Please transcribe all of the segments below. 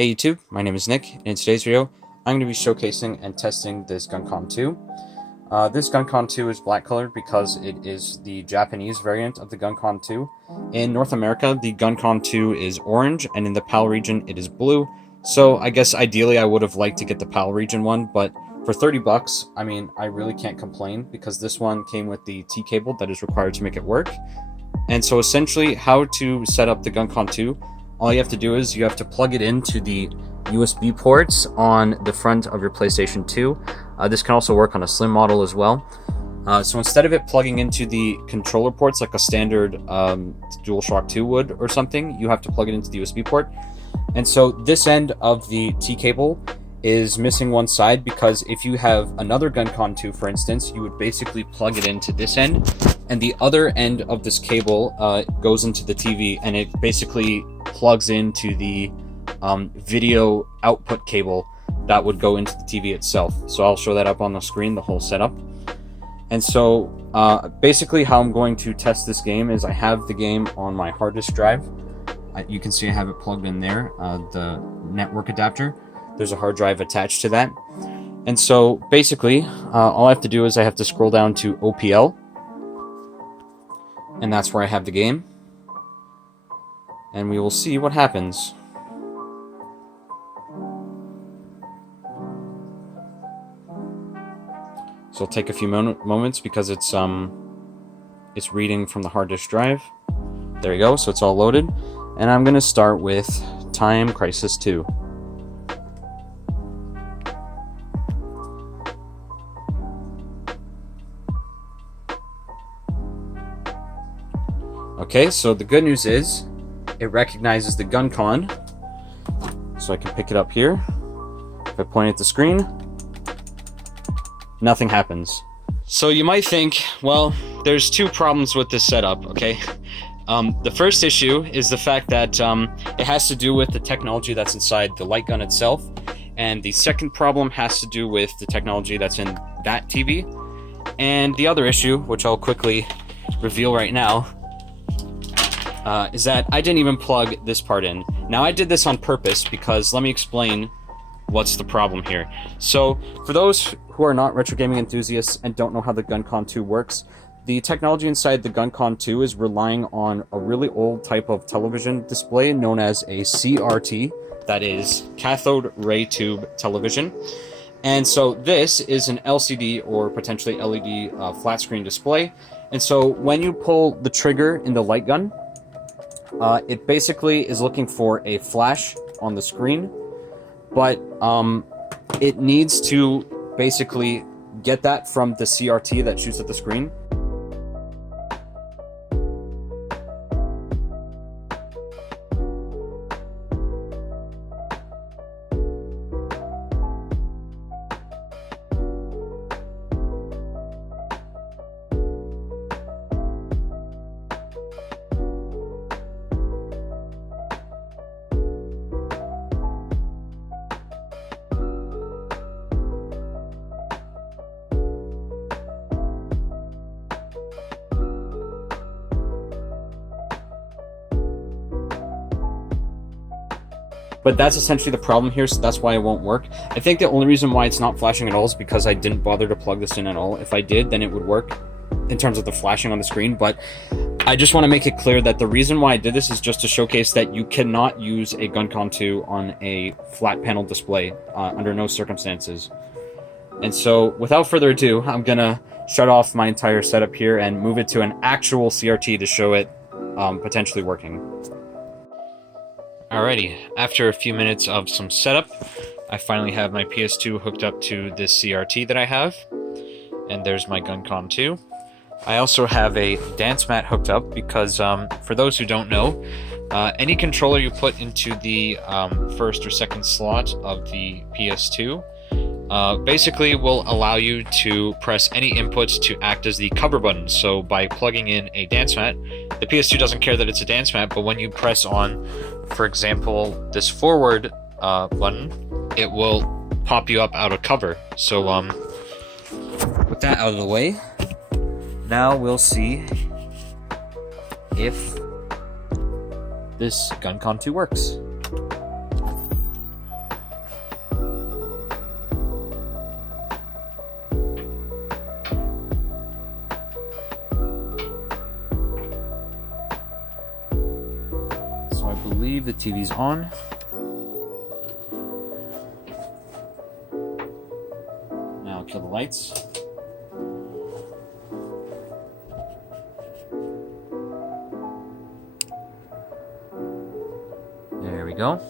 Hey YouTube, my name is Nick, and in today's video, I'm going to be showcasing and testing this GunCon 2. This GunCon 2 is black colored because it is the Japanese variant of the GunCon 2. In North America, the GunCon 2 is orange, and in the PAL region, it is blue. So I guess ideally I would have liked to get the PAL region one, but for 30 bucks, I mean, I really can't complain because this one came with the T cable that is required to make it work. And so essentially, how to set up the GunCon 2, all you have to do is you have to plug it into the USB ports on the front of your PlayStation 2. This can also work on a slim model as well. So instead of it plugging into the controller ports like a standard DualShock 2 would or something, you have to plug it into the USB port. And so this end of the T cable is missing one side because if you have another GunCon 2, for instance, you would basically plug it into this end, and the other end of this cable goes into the TV, and it basically plugs into the video output cable that would go into the TV itself. So I'll show that up on the screen, the whole setup. And so basically how I'm going to test this game is I have the game on my hard disk drive. You can see I have it plugged in there, the network adapter. There's a hard drive attached to that. And so basically, all I have to do is I have to scroll down to OPL. And that's where I have the game. And we will see what happens. So it'll take a few moments because it's reading from the hard disk drive. There you go, so it's all loaded. And I'm gonna start with Time Crisis 2. Okay, so the good news is it recognizes the GunCon, so I can pick it up here. If I point at the screen, nothing happens. So you might think, well, there's two problems with this setup, okay? The first issue is the fact that it has to do with the technology that's inside the light gun itself, and the second problem has to do with the technology that's in that TV. And the other issue, which I'll quickly reveal right now, is that I didn't even plug this part in. Now I did this on purpose because let me explain what's the problem here. So for those who are not retro gaming enthusiasts and don't know how the GunCon 2 works, the technology inside the GunCon 2 is relying on a really old type of television display known as a CRT, that is cathode ray tube television. And so this is an LCD or potentially LED flat screen display. And so when you pull the trigger in the light gun, it basically is looking for a flash on the screen, but it needs to basically get that from the CRT that shoots at the screen. But that's essentially the problem here, so that's why it won't work. I think the only reason why it's not flashing at all is because I didn't bother to plug this in at all. If I did, then it would work in terms of the flashing on the screen, but I just want to make it clear that the reason why I did this is just to showcase that you cannot use a GunCon 2 on a flat panel display under no circumstances. And so, without further ado, I'm gonna shut off my entire setup here and move it to an actual CRT to show it potentially working. Alrighty, after a few minutes of some setup, I finally have my PS2 hooked up to this CRT that I have, and there's my GunCon 2. I also have a dance mat hooked up because, for those who don't know, any controller you put into the first or second slot of the PS2 basically will allow you to press any inputs to act as the cover button. So by plugging in a dance mat, the PS2 doesn't care that it's a dance mat, but when you press on, for example, this forward button, it will pop you up out of cover. So with that out of the way, now we'll see if this GunCon 2 works. believe the TV's on. Now I'll kill the lights. There we go.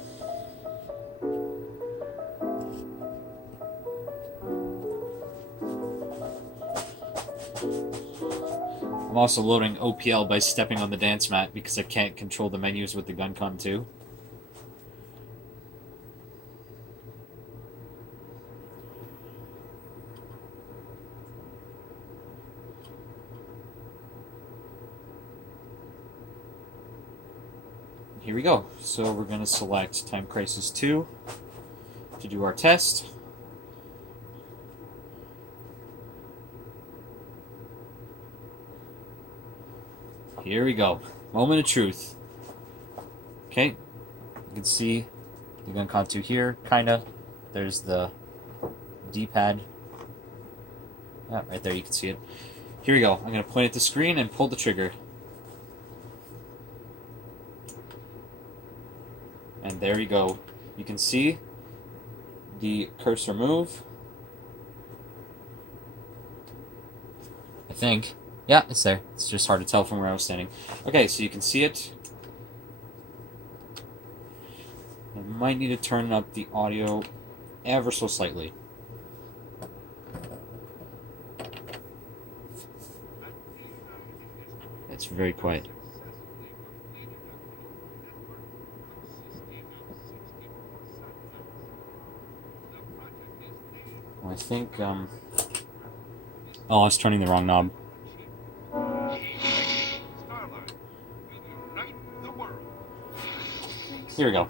I'm also loading OPL by stepping on the dance mat because I can't control the menus with the GunCon 2. Here we go. So we're going to select Time Crisis 2 to do our test. Here we go. Moment of truth. Okay. You can see the GunCon 2 here, kinda. There's the D-pad. Yeah, right there, you can see it. Here we go. I'm going to point at the screen and pull the trigger. And there we go. You can see the cursor move. I think. Yeah, it's there. It's just hard to tell from where I was standing. Okay, so you can see it. I might need to turn up the audio ever so slightly. It's very quiet. I think, oh, I was turning the wrong knob. Here we go.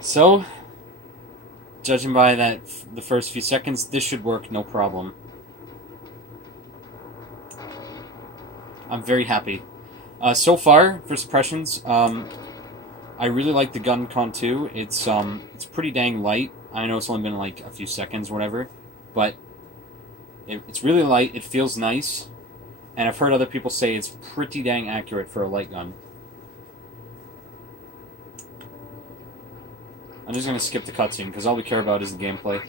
So, judging by that, the first few seconds, this should work no problem. I'm very happy. So far, for suppressions, I really like the GunCon 2. It's pretty dang light. I know it's only been like a few seconds or whatever, but it's really light. It feels nice, and I've heard other people say it's pretty dang accurate for a light gun. I'm just going to skip the cutscene because all we care about is the gameplay.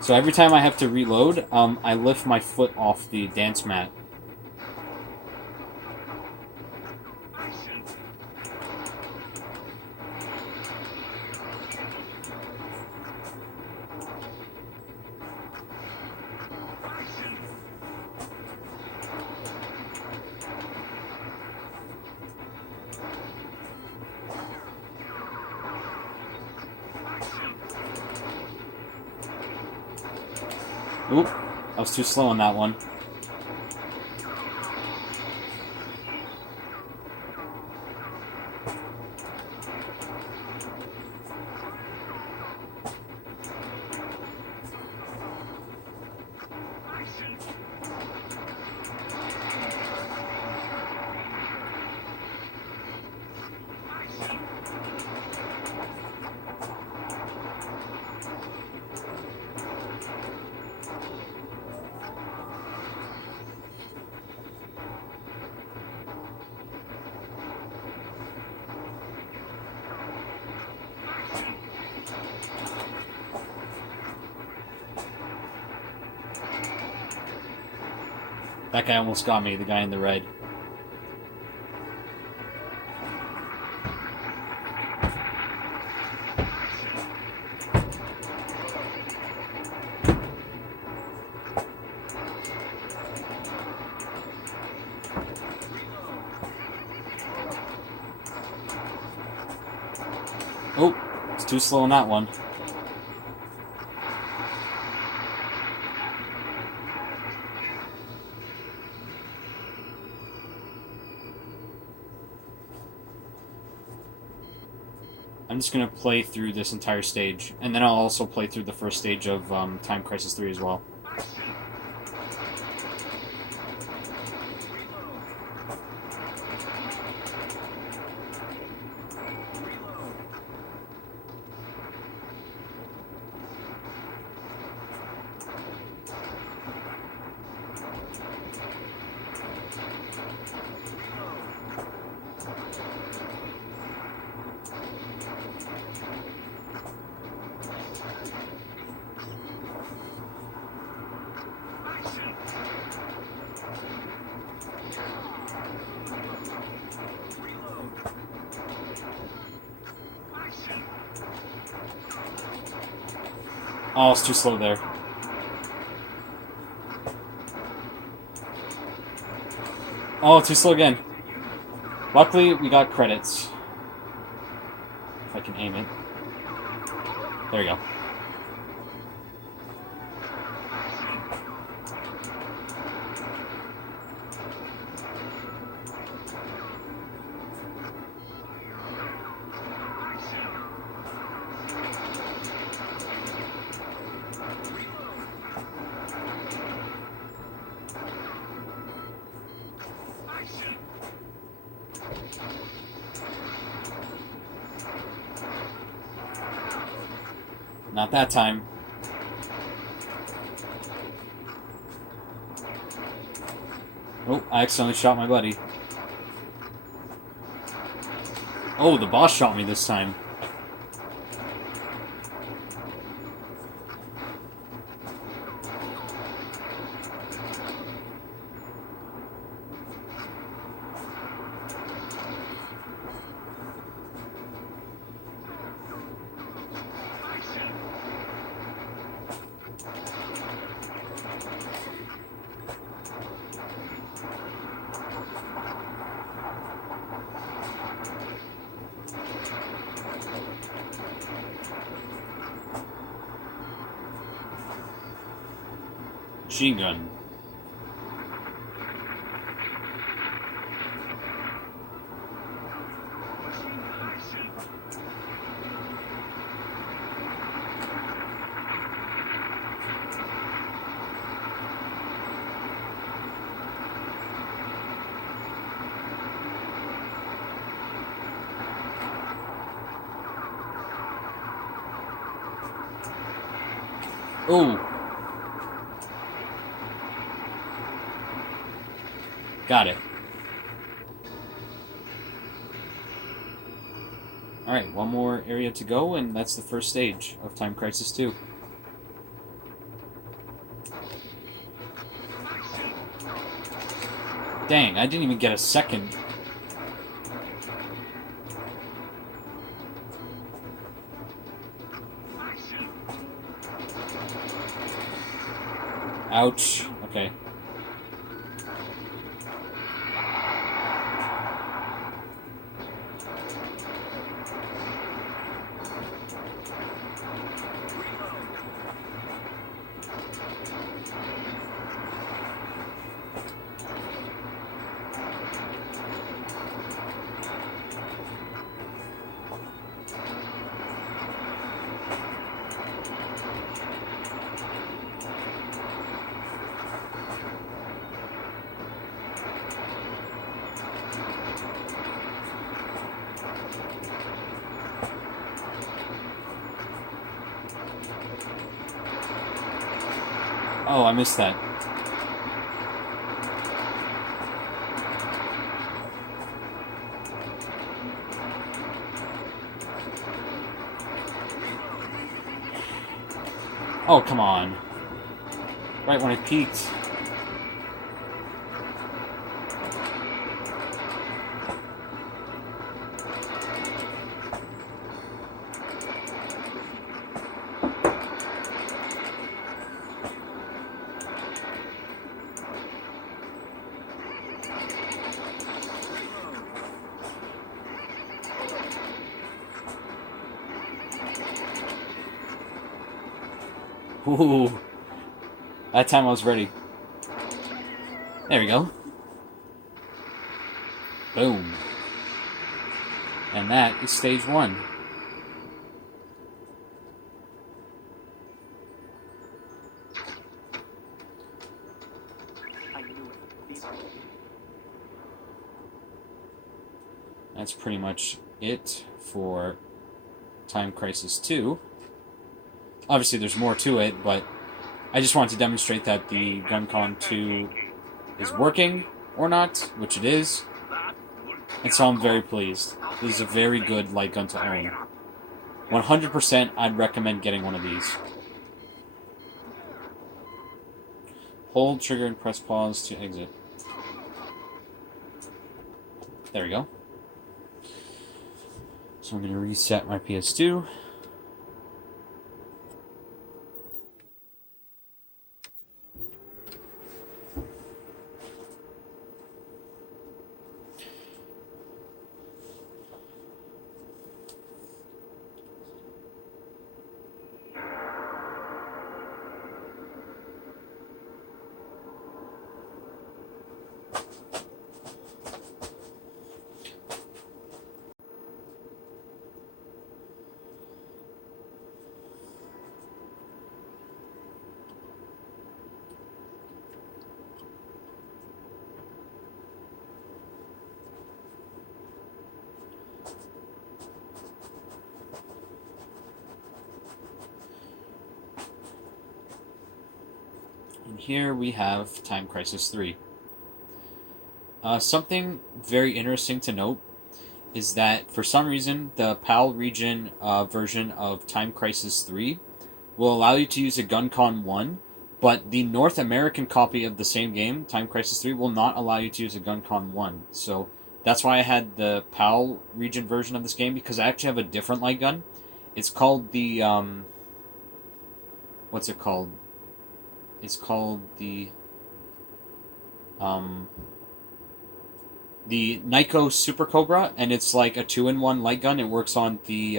So every time I have to reload, I lift my foot off the dance mat. Oop, I was too slow on that one. That guy almost got me, the guy in the red. Oh, it's too slow on that one. I'm just going to play through this entire stage, and then I'll also play through the first stage of Time Crisis 3 as well. Oh, it's too slow there. Oh, too slow again. Luckily, we got credits. If I can aim it. There we go. Not that time. Oh, I accidentally shot my buddy. Oh, the boss shot me this time. Machine gun. Ooh. Got it. Alright, one more area to go, and that's the first stage of Time Crisis 2. Dang, I didn't even get a second. Ouch. Okay. Oh, I missed that. Oh, come on. Right when I peeked. Ooh. That time I was ready. There we go. Boom. And that is stage 1. That's pretty much it for Time Crisis 2. Obviously, there's more to it, but I just wanted to demonstrate that the GunCon 2 is working or not, which it is, and so I'm very pleased. This is a very good light gun to own. 100% I'd recommend getting one of these. Hold trigger and press pause to exit. There we go. So I'm going to reset my PS2. And here we have Time Crisis 3. Something very interesting to note is that for some reason the PAL region version of Time Crisis 3 will allow you to use a GunCon 1, but the North American copy of the same game, Time Crisis 3, will not allow you to use a GunCon 1. So that's why I had the PAL region version of this game, because I actually have a different light gun. It's called the, what's it called? It's called the Nyko Super Cobra, and it's like a 2-in-1 light gun. It works on the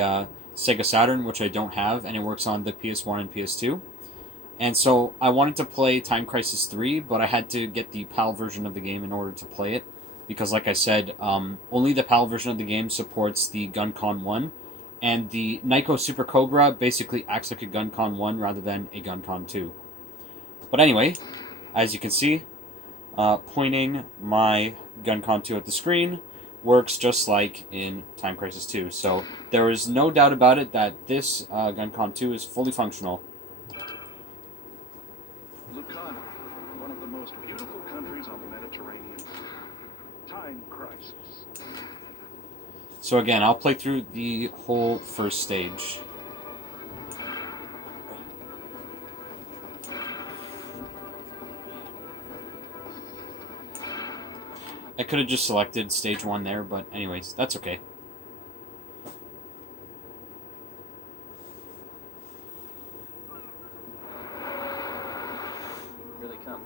Sega Saturn, which I don't have, and it works on the PS1 and PS2. And so I wanted to play Time Crisis 3, but I had to get the PAL version of the game in order to play it, because like I said, only the PAL version of the game supports the GunCon 1, and the Nyko Super Cobra basically acts like a GunCon 1 rather than a GunCon 2. But anyway, as you can see, pointing my GunCon 2 at the screen works just like in Time Crisis 2. So there is no doubt about it that this GunCon 2 is fully functional. Lucana, one of the most beautiful countries on the Mediterranean. Time Crisis. So again, I'll play through the whole first stage. I could have just selected stage 1 there, but anyways, that's okay. Here they come.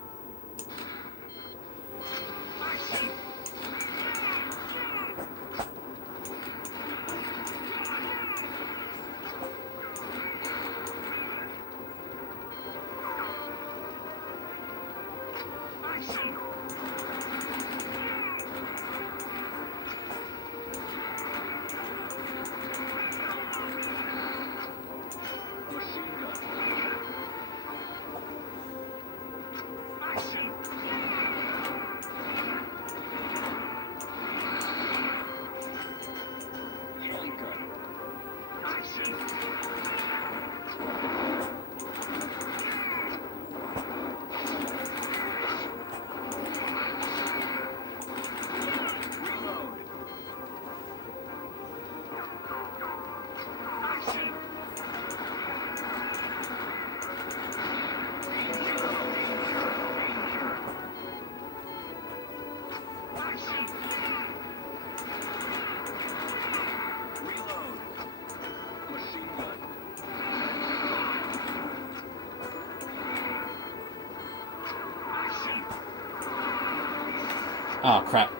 Oh, crap.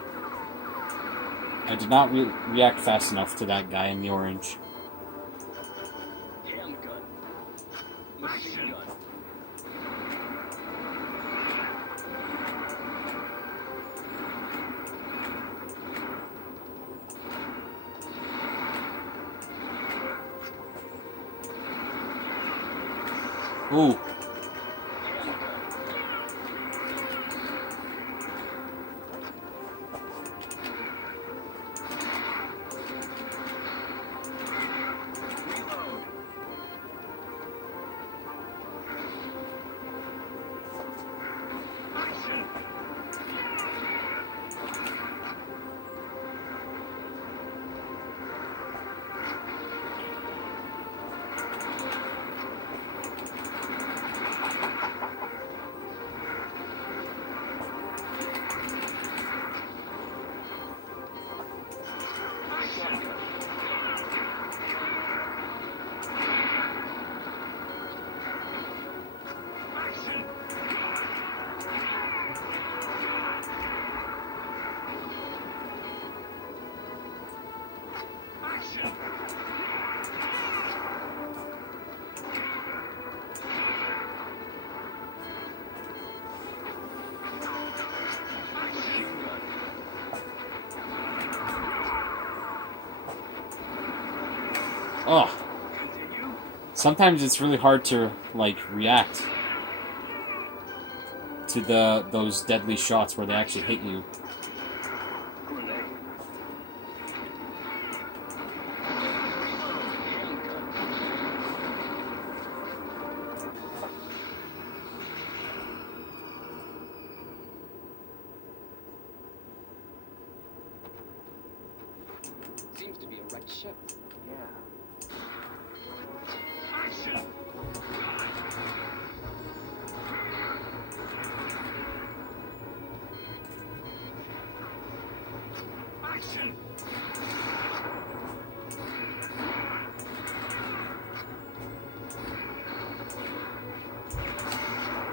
I did not react fast enough to that guy in the orange. Handgun. Machine gun. Ooh. Oh. Sometimes it's really hard to, like, react to those deadly shots where they actually hit you. Seems to be a wrecked ship. Yeah.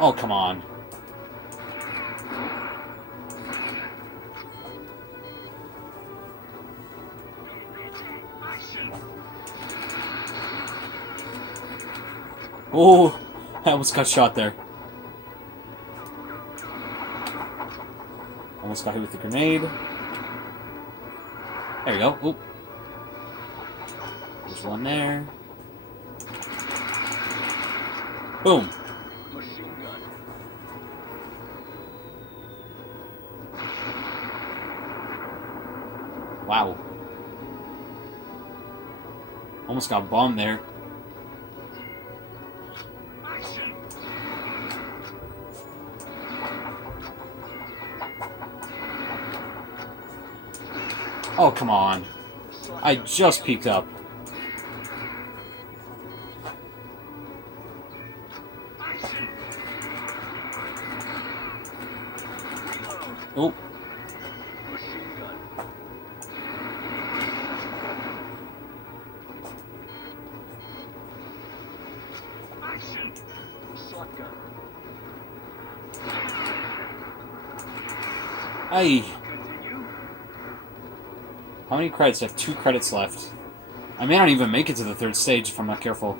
Oh, come on. Oh, I almost got shot there. Almost got hit with the grenade. There we go. Oop. There's one there. Boom. Machine gun. Wow. Almost got bombed there. Oh, come on. I just peeked up. Oh. Machine gun. Shotgun. Aye. How many credits? I have 2 credits left. I may not even make it to the 3rd stage if I'm not careful.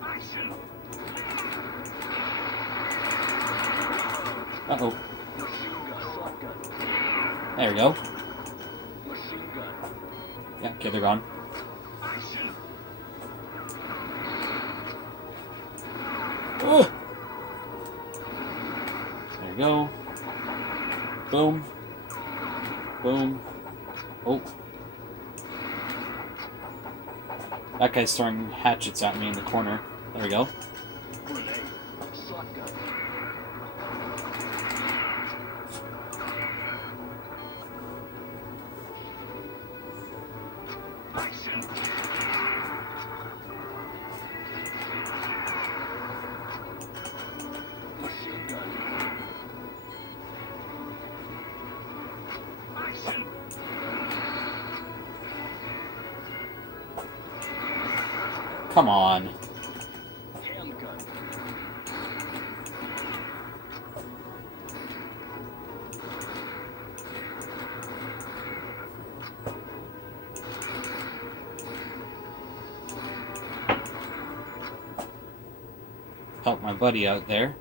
Uh-oh. There we go. Yeah, okay, they're gone. Oh! There we go. Boom. Boom. Oh. That guy's throwing hatchets at me in the corner. There we go. Come on. Handgun. Help my buddy out there.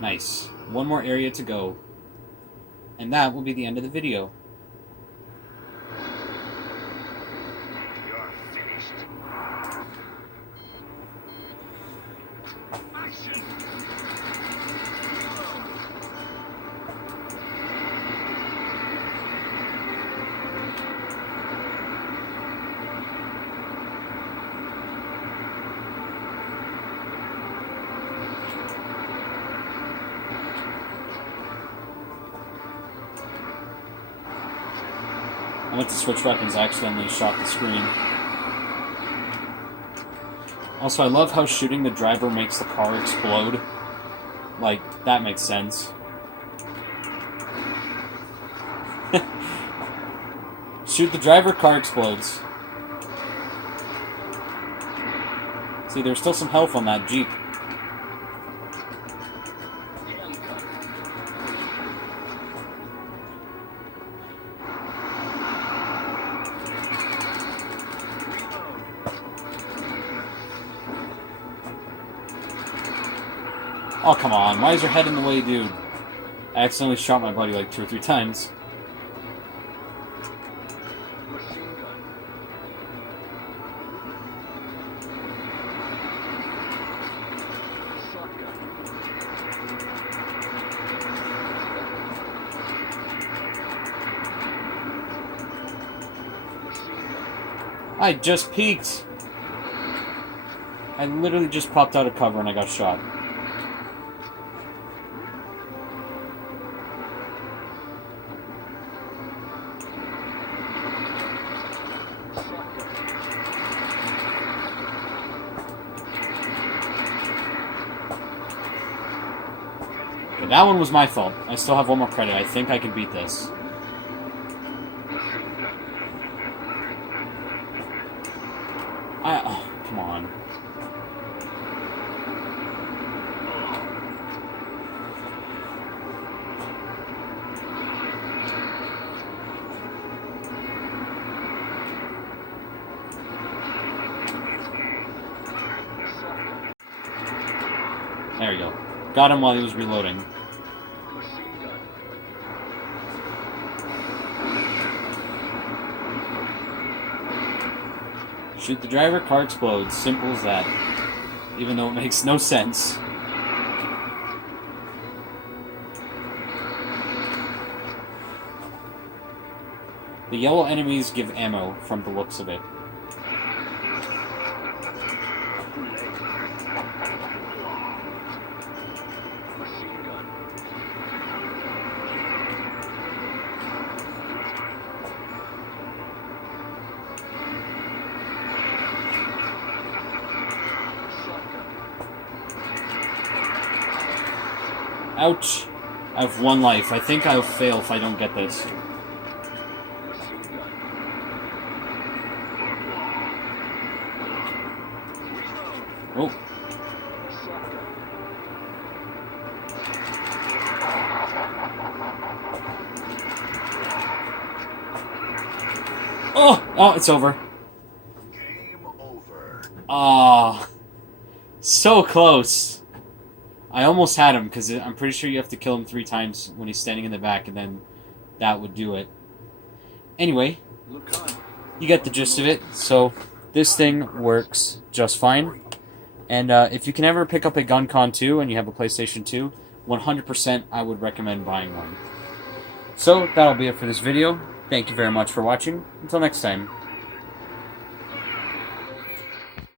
Nice. One more area to go. And that will be the end of the video. You're finished. I went to switch weapons, I accidentally shot the screen. Also, I love how shooting the driver makes the car explode. Like, that makes sense. Shoot the driver, car explodes. See, there's still some health on that Jeep. Oh, come on. Why is your head in the way, dude? I accidentally shot my buddy like 2 or 3 times. I just peeked! I literally just popped out of cover and I got shot. Okay, that one was my fault. I still have one more credit. I think I can beat this. Oh, come on. There you go. Got him while he was reloading. Shoot the driver, car explodes. Simple as that. Even though it makes no sense. The yellow enemies give ammo from the looks of it. Ouch. I have 1 life. I think I'll fail if I don't get this. Oh. Oh, it's over. Game over. Ah. So close. I almost had him, because I'm pretty sure you have to kill him 3 times when he's standing in the back, and then that would do it. Anyway, you get the gist of it, so this thing works just fine. And if you can ever pick up a GunCon 2 and you have a PlayStation 2, 100% I would recommend buying one. So, that'll be it for this video. Thank you very much for watching. Until next time.